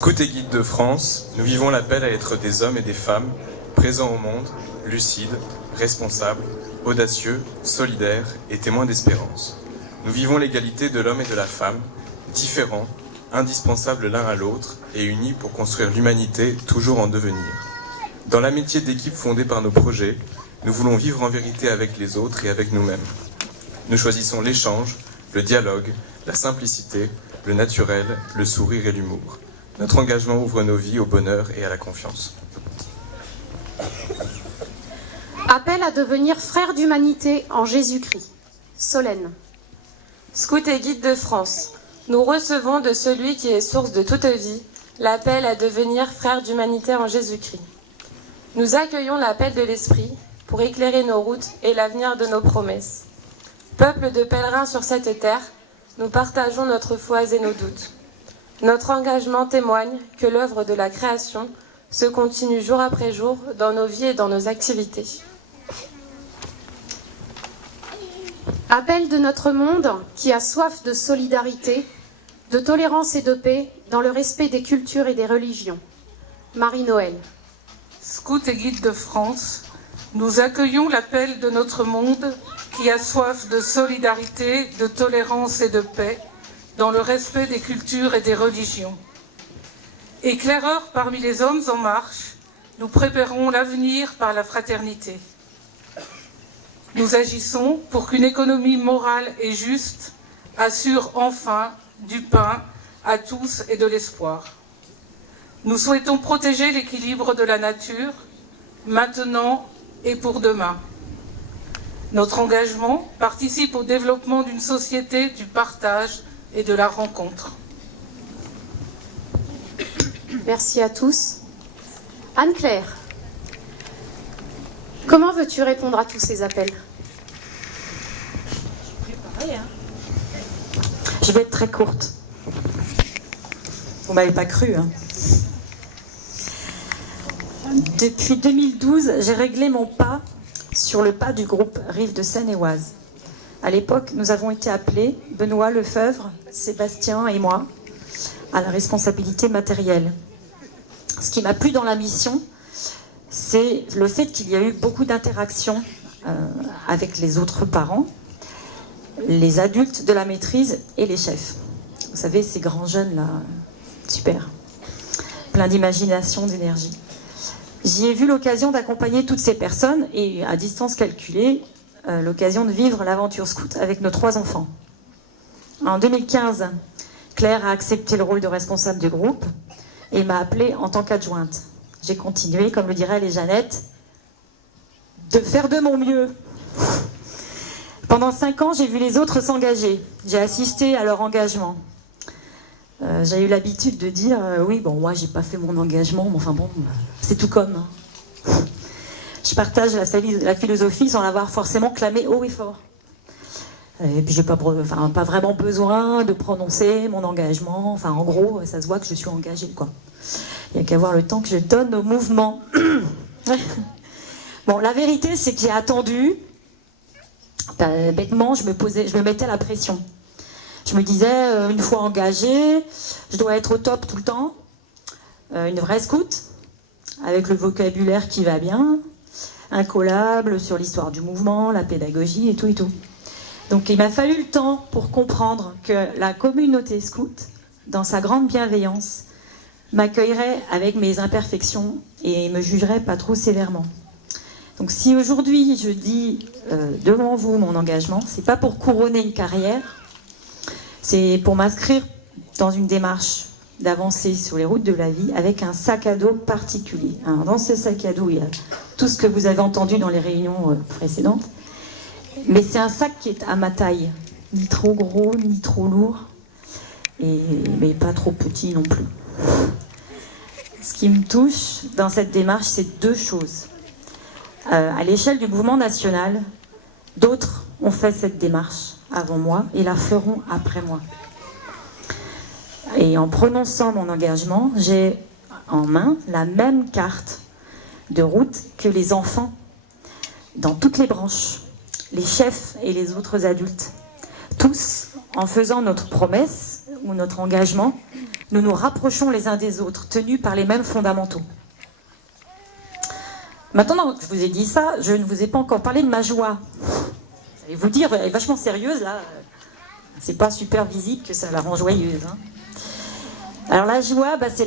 Scouts et guides de France, nous vivons l'appel à être des hommes et des femmes présents au monde, lucides, responsables, audacieux, solidaires et témoins d'espérance. Nous vivons l'égalité de l'homme et de la femme, différents, indispensables l'un à l'autre et unis pour construire l'humanité toujours en devenir. Dans l'amitié d'équipe fondée par nos projets, nous voulons vivre en vérité avec les autres et avec nous-mêmes. Nous choisissons l'échange, le dialogue, la simplicité, le naturel, le sourire et l'humour. Notre engagement ouvre nos vies au bonheur et à la confiance. Appel à devenir frères d'humanité en Jésus-Christ. Solène. Scouts et guides de France, nous recevons de celui qui est source de toute vie l'appel à devenir frères d'humanité en Jésus-Christ. Nous accueillons l'appel de l'Esprit pour éclairer nos routes et l'avenir de nos promesses. Peuple de pèlerins sur cette terre, nous partageons notre foi et nos doutes. Notre engagement témoigne que l'œuvre de la création se continue jour après jour dans nos vies et dans nos activités. Appel de notre monde qui a soif de solidarité, de tolérance et de paix dans le respect des cultures et des religions. Marie-Noël. Scouts et guides de France, nous accueillons l'appel de notre monde qui a soif de solidarité, de tolérance et de paix dans le respect des cultures et des religions. Éclaireurs parmi les hommes en marche, nous préparons l'avenir par la fraternité. Nous agissons pour qu'une économie morale et juste assure enfin du pain à tous et de l'espoir. Nous souhaitons protéger l'équilibre de la nature, maintenant et pour demain. Notre engagement participe au développement d'une société du partage et de la rencontre. Merci à tous. Anne-Claire, comment veux-tu répondre à tous ces appels? Je vais être très courte. Vous m'avez pas cru, hein. Depuis 2012, j'ai réglé mon pas sur le pas du groupe Rives de Seine-et-Oise. À l'époque, nous avons été appelés, Benoît Lefebvre, Sébastien et moi, à la responsabilité matérielle. Ce qui m'a plu dans la mission, c'est le fait qu'il y a eu beaucoup d'interactions avec les autres parents, les adultes de la maîtrise et les chefs. Vous savez, ces grands jeunes là, super, plein d'imagination, d'énergie. J'y ai vu l'occasion d'accompagner toutes ces personnes et, à distance calculée, l'occasion de vivre l'aventure scout avec nos 3 enfants. En 2015, Claire a accepté le rôle de responsable du groupe et m'a appelée en tant qu'adjointe. J'ai continué, comme le dirait les Jeannettes, de faire de mon mieux. Pendant 5 ans, j'ai vu les autres s'engager. J'ai assisté à leur engagement. J'ai eu l'habitude de dire oui, bon, moi, j'ai pas fait mon engagement, mais enfin bon, c'est tout comme. Hein. Je partage la philosophie sans l'avoir forcément clamée haut et fort. Et puis, j'ai pas vraiment besoin de prononcer mon engagement. Enfin, en gros, ça se voit que je suis engagée, quoi. Il n'y a qu'à voir le temps que je donne au mouvement. Bon, la vérité, c'est que j'ai attendu. Bêtement, je me mettais la pression. Je me disais, une fois engagée, je dois être au top tout le temps. Une vraie scout, avec le vocabulaire qui va bien, incollable sur l'histoire du mouvement, la pédagogie et tout et tout. Donc il m'a fallu le temps pour comprendre que la communauté scout, dans sa grande bienveillance, m'accueillerait avec mes imperfections et me jugerait pas trop sévèrement. Donc si aujourd'hui je dis devant vous mon engagement, c'est pas pour couronner une carrière, c'est pour m'inscrire dans une démarche d'avancer sur les routes de la vie avec un sac à dos particulier. Alors, dans ce sac à dos, il y a tout ce que vous avez entendu dans les réunions précédentes, mais c'est un sac qui est à ma taille, ni trop gros, ni trop lourd, mais pas trop petit non plus. Ce qui me touche dans cette démarche, c'est 2 choses. À l'échelle du mouvement national, d'autres ont fait cette démarche avant moi et la feront après moi. Et en prononçant mon engagement, j'ai en main la même carte de route que les enfants dans toutes les branches, les chefs et les autres adultes. Tous, en faisant notre promesse ou notre engagement nous nous rapprochons les uns des autres, tenus par les mêmes fondamentaux. Maintenant que je vous ai dit ça, je ne vous ai pas encore parlé de ma joie. Vous allez vous dire, elle est vachement sérieuse là. C'est pas super visible que ça la rend joyeuse. Hein. Alors la joie, c'est la